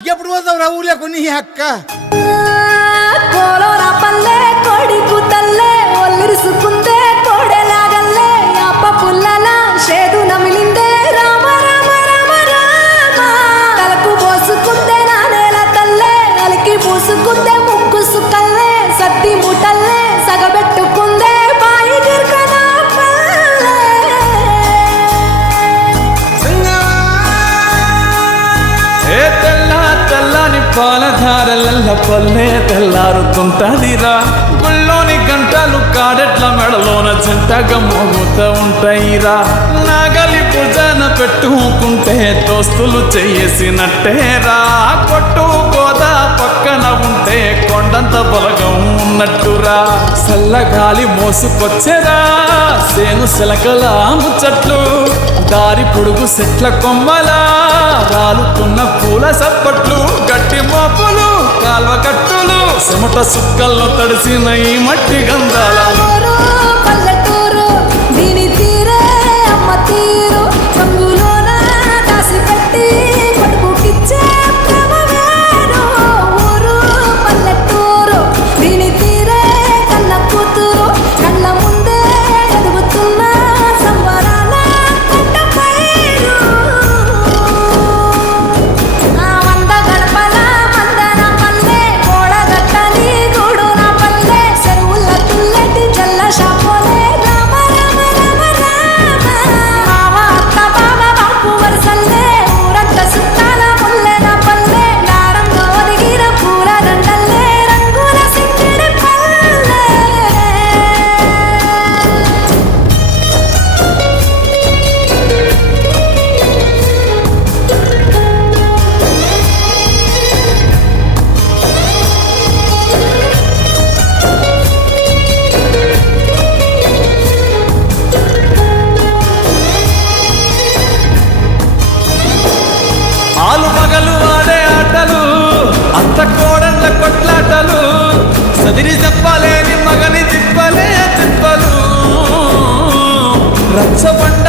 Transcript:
ఎప్పుడు పోతావు రా ఊర్లో కొన్ని అక్క కోలోరా పల్లె కోడి కూతల్లే ఒల్లిరుసుకుందే కోడెలాగల్లే అప్ప పుల్లల షేదు నమిలిందే రామ రామ రామ రామ తలకు పోసుకుందే నానేల తల్లే అలికి పూసుకుందే ముగ్గు సుక్కల్లే సద్ది ముటల్లే సగబెట్టుకుందే బాయి గిర్కనా పల్లె తెల్లని పాలధారల పల్లె తెల్లారుతుంటదిరా గుళ్ళోని గంటలు కాడెట్ల మెడలోన చెంటగా మోగుతూ ఉంటాయిరా నాగలి భుజాన పెట్టుకుంటే దోస్తులు చేసినట్టేరా కొట్టు గోదా పక్కన ఉంటే కొండంత బలగం ఉన్నట్టురా చల్లగాలి మోసుకొచ్చెరా సేను శిలకల ముచ్చట్లు దారి పొడుగు చెట్ల కొమ్మలా రాలుతున్న పూల సప్పట్లు గట్టి మోపులు కాల్వ కట్టులు చెమట సుక్కల్లో తడిసిన ఈ మట్టి గంధాల పల్లెటూరు దీని తీరే అమ్మ తీరు రంగులోన దాసి పెట్టి పడుకుకిచ్చే ప్రేమ వేరు ఊరు పల్లెటూరు దీని తీరే కన్న కూతురు కళ్ళ ముందే ఎదుగుతున్న సంబరాల పంట పైరు ఆ వంద గడపల మందన పల్లె కోడగట్టని గూడున పల్లె చెరువుల తుల్లటి జల్ల షాపోలే రామ రామ రామ రామ మామ అత్త బావ బాపు వరసల్లే ఊరంత సుట్టాల ముల్లెన పల్లె నారంగా ఒదిగిన పూల దండల్లే రంగుల సింగిడి పల్లె ఆలు మగలు ఆడే ఆటలు అత్త కోడళ్ళ కొట్లాటలు సదిరి చెప్పలేని మగని తిప్పలే తిప్పలు రచ్చబండ